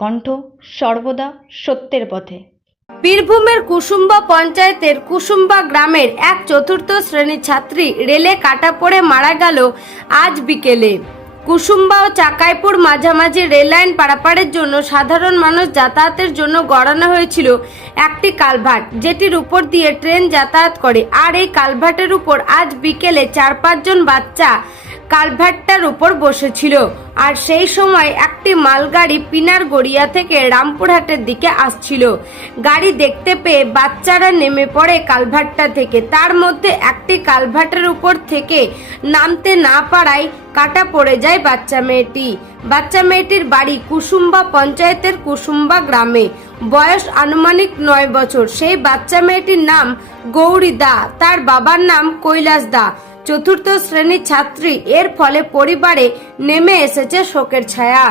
কণ্ঠ সর্বদা সত্যের পথে। বীরভূমের কুসুম্বা পঞ্চায়েতের কুসুম্বা গ্রামের এক চতুর্থ শ্রেণীর ছাত্রী রেলে কাটা পড়ে মারা গেল আজ বিকেলে। কুসুম্বা ও চাকাইপুর মাঝামাঝি রেল লাইন পারাপারের জন্য সাধারণ মানুষ যাতায়াতের জন্য গড়ানো হয়েছিল একটি কালভার্ট, যেটির উপর দিয়ে ট্রেন যাতায়াত করে। আর এই কালভার্টের উপর আজ বিকেলে 4-5 জন বাচ্চা কালভার্টটার উপর বসেছিল। আর সেই সময় একটি মালগাড়ি পিনারগড়িয়া থেকে রামপুরহাটের দিকে আসছিল। গাড়ি দেখতে পেয়ে বাচ্চারা নেমে পড়ে কালভার্টটা থেকে। তার মধ্যে একটি কালভার্টের উপর থেকে নামতে না পারায় কাটা পড়ে যায় বাচ্চা মেয়েটি। বাচ্চা মেয়েটির বাড়ি কুসুম্বা পঞ্চায়েতের কুসুম্বা গ্রামে। বয়স আনুমানিক 9 বছর। সেই বাচ্চা মেয়েটির নাম গৌরী দা, তার বাবার নাম কৈলাস দা, চতুর্থ শ্রেণীর ছাত্রী। এর ফলে পরিবারে নেমে এসেছে শোকের ছায়া।